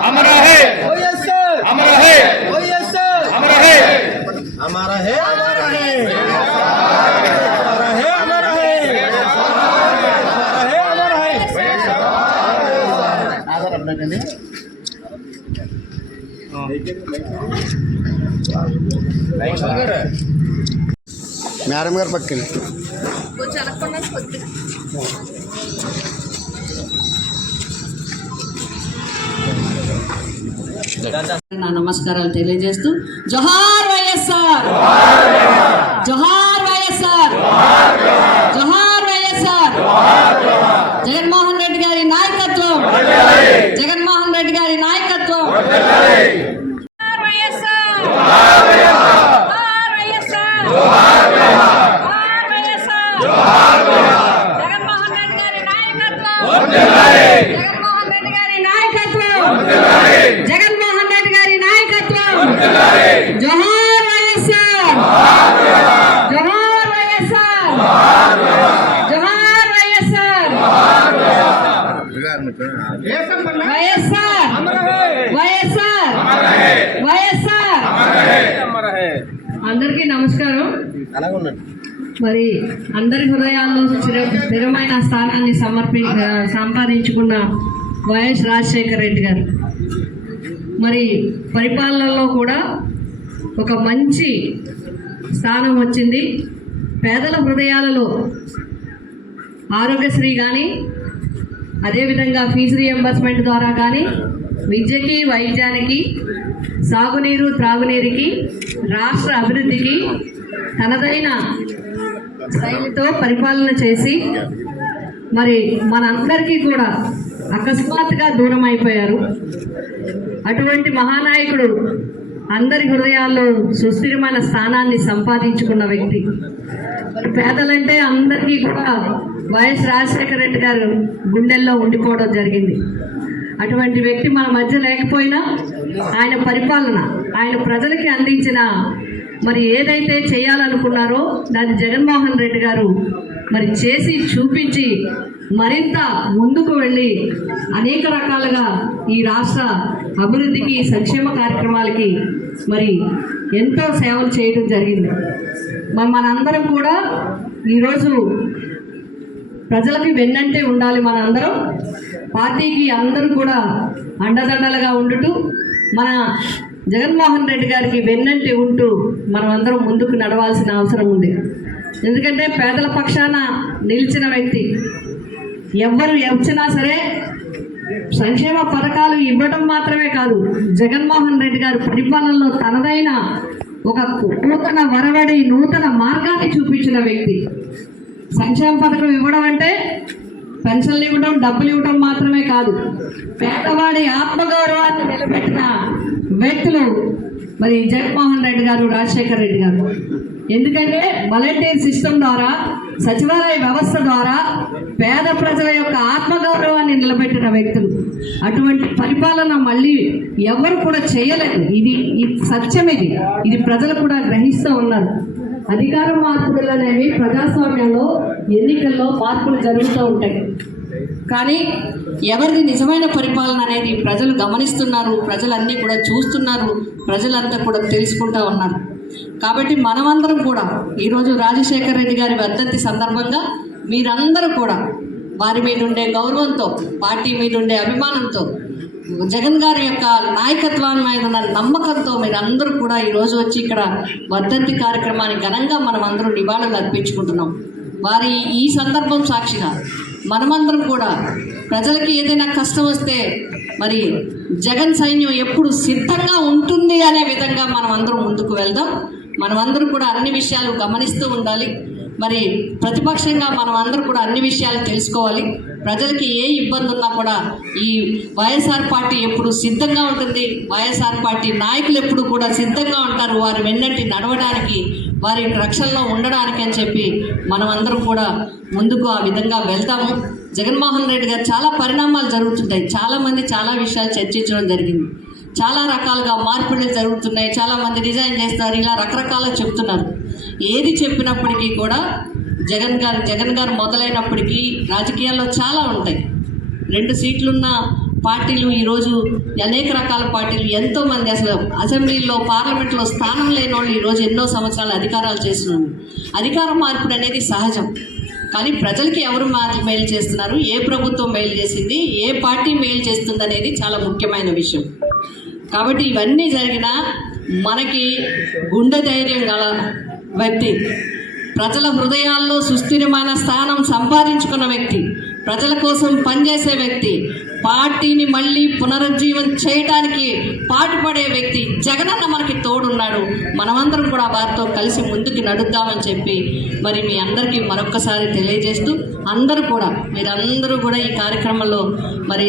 हमारा है हमारा है हमारा है हमारा है हमारा है हमारा है आधार अपडेट అండి మేడం గారు పక్కన కొంచెం వెనక్కున్నా కొద్దిగా నా నమస్కారాలు తెలియజేస్తూ జోహార్ వైఎస్ఆర్ జోహార్ వైఎస్ఆర్ జోహార్ వైఎస్ఆర్ జగన్మోహన్ వైఎస్ఆర్ వైఎస్ఆర్ వైఎస్ఆర్ అందరికీ నమస్కారం. మరి అందరి హృదయాల్లో స్థిర స్థిరమైన స్థానాన్ని సమర్పి సంపాదించుకున్న వైఎస్ రాజశేఖర రెడ్డి గారు. మరి పరిపాలనలో కూడా ఒక మంచి స్థానం వచ్చింది. పేదల హృదయాలలో ఆరోగ్యశ్రీ కానీ అదేవిధంగా ఫీజు రియంబర్స్మెంట్ ద్వారా కానీ విద్యకి వైద్యానికి సాగునీరు త్రాగునీరుకి రాష్ట్ర అభివృద్ధికి తనదైన శైలితో పరిపాలన చేసి మరి మనందరికీ కూడా అకస్మాత్తుగా దూరం అయిపోయారు అటువంటి మహానాయకుడు అందరి హృదయాల్లో సుస్థిరమైన స్థానాన్ని సంపాదించుకున్న వ్యక్తి. పేదలంటే అందరికీ కూడా వైఎస్ రాజశేఖర రెడ్డి గారు గుండెల్లో ఉండిపోవడం జరిగింది. అటువంటి వ్యక్తి మన మధ్య లేకపోయినా ఆయన పరిపాలన ఆయన ప్రజలకి అందించిన మరి ఏదైతే చేయాలనుకున్నారో దాన్ని జగన్మోహన్ రెడ్డి గారు మరి చేసి చూపించి మరింత ముందుకు వెళ్ళి అనేక రకాలుగా ఈ రాష్ట్ర అభివృద్ధికి సంక్షేమ కార్యక్రమాలకి మరి ఎంతో సేవలు చేయడం జరిగింది. మరి మనందరం కూడా ఈరోజు ప్రజలకి వెన్నంటే ఉండాలి మన అందరం పార్టీకి అందరూ కూడా అండదండలుగా ఉండుటూ మన జగన్మోహన్ రెడ్డి గారికి వెన్నంటే ఉంటూ మనం అందరం ముందుకు నడవాల్సిన అవసరం ఉంది. ఎందుకంటే పేదల పక్షాన నిలిచిన వ్యక్తి ఎవరు వచ్చినా సరే సంక్షేమ పథకాలు ఇవ్వడం మాత్రమే కాదు జగన్మోహన్ రెడ్డి గారు పరిపాలనలో తనదైన ఒక నూతన వరవడి నూతన మార్గాన్ని చూపించిన వ్యక్తి. సంక్షేమ పథకం ఇవ్వడం అంటే పెన్షన్లు ఇవ్వడం డబ్బులు ఇవ్వడం మాత్రమే కాదు. పేదవాడి ఆత్మగౌరవాన్ని నిలబెట్టిన వ్యక్తులు మరి జగన్మోహన్ రెడ్డి గారు రాజశేఖర్ రెడ్డి గారు. ఎందుకంటే వాలంటీర్ సిస్టమ్ ద్వారా సచివాలయ వ్యవస్థ ద్వారా పేద ప్రజల యొక్క ఆత్మగౌరవాన్ని నిలబెట్టిన వ్యక్తులు. అటువంటి పరిపాలన మళ్ళీ ఎవరు కూడా చేయలేదు. ఇది ఇది సత్యం ఇది. ఇది ప్రజలు కూడా గ్రహిస్తూ ఉన్నారు. అధికార మార్పులు అనేవి ప్రజాస్వామ్యంలో ఎన్నికల్లో మార్పులు జరుగుతూ ఉంటాయి. కానీ ఎవరిది నిజమైన పరిపాలన అనేది ప్రజలు గమనిస్తున్నారు ప్రజలన్నీ కూడా చూస్తున్నారు ప్రజలంతా కూడా తెలుసుకుంటూ ఉన్నారు. కాబట్టి మనమందరం కూడా ఈరోజు రాజశేఖర రెడ్డి గారి వర్ధంతి సందర్భంగా మీరందరూ కూడా వారి మీద ఉండే గౌరవంతో పార్టీ మీద ఉండే అభిమానంతో జగన్ గారి యొక్క నాయకత్వం మీద ఉన్న నమ్మకంతో అందరూ కూడా ఈరోజు వచ్చి ఇక్కడ వర్ధంతి కార్యక్రమాన్ని ఘనంగా మనం అందరూ నివాళులు అర్పించుకుంటున్నాం. వారి ఈ సందర్భం సాక్షిగా మనమందరం కూడా ప్రజలకి ఏదైనా కష్టం వస్తే మరి జగన్ సైన్యం ఎప్పుడు సిద్ధంగా ఉంటుంది అనే విధంగా మనం అందరం ముందుకు వెళ్దాం. మనమందరం కూడా అన్ని విషయాలు గమనిస్తూ ఉండాలి. మరి ప్రతిపక్షంగా మనం అందరూ కూడా అన్ని విషయాలు తెలుసుకోవాలి. ప్రజలకి ఏ ఇబ్బంది ఉన్నా కూడా ఈ వైఎస్ఆర్ పార్టీ ఎప్పుడు సిద్ధంగా ఉంటుంది వైఎస్ఆర్ పార్టీ నాయకులు ఎప్పుడు కూడా సిద్ధంగా ఉంటారు వారి వెన్నట్టి నడవడానికి వారి రక్షణలో ఉండడానికి అని చెప్పి మనం అందరం కూడా ముందుకు ఆ విధంగా వెళ్తాము. జగన్మోహన్ రెడ్డి గారు చాలా పరిణామాలు జరుగుతుంటాయి. చాలామంది చాలా విషయాలు చర్చించడం జరిగింది. చాలా రకాలుగా మార్పులు జరుగుతున్నాయి. చాలామంది డిజైన్ చేస్తారు. ఇలా రకరకాల చెప్తున్నారు. ఏది చెప్పినప్పటికీ కూడా జగన్ గారు జగన్ గారు మొదలైనప్పటికీ రాజకీయాల్లో చాలా ఉంటాయి. రెండు సీట్లున్న పార్టీలు ఈరోజు అనేక రకాల పార్టీలు. ఎంతోమంది అసలు అసెంబ్లీలో పార్లమెంట్లో స్థానం లేని వాళ్ళు ఈరోజు ఎన్నో సంవత్సరాలు అధికారాలు చేస్తున్నారు. అధికార మార్పుడు అనేది సహజం. కానీ ప్రజలకి ఎవరు మా- మేలు చేస్తున్నారు? ఏ ప్రభుత్వం మేలు చేసింది? ఏ పార్టీ మేలు చేస్తుంది అనేది చాలా ముఖ్యమైన విషయం. కాబట్టి ఇవన్నీ జరిగినా మనకి గుండె ధైర్యం గల వ్యక్తి ప్రజల హృదయాల్లో సుస్థిరమైన స్థానం సంపాదించుకున్న వ్యక్తి ప్రజల కోసం పనిచేసే వ్యక్తి పార్టీని మళ్ళీ పునరుజ్జీవం చేయడానికి పాటుపడే వ్యక్తి జగనన్న మనకి తోడున్నాడు. మనమందరం కూడా వారితో కలిసి ముందుకు నడుద్దామని చెప్పి మరి మీ అందరికీ మరొక్కసారి తెలియజేస్తూ అందరూ కూడా మీరందరూ కూడా ఈ కార్యక్రమంలో మరి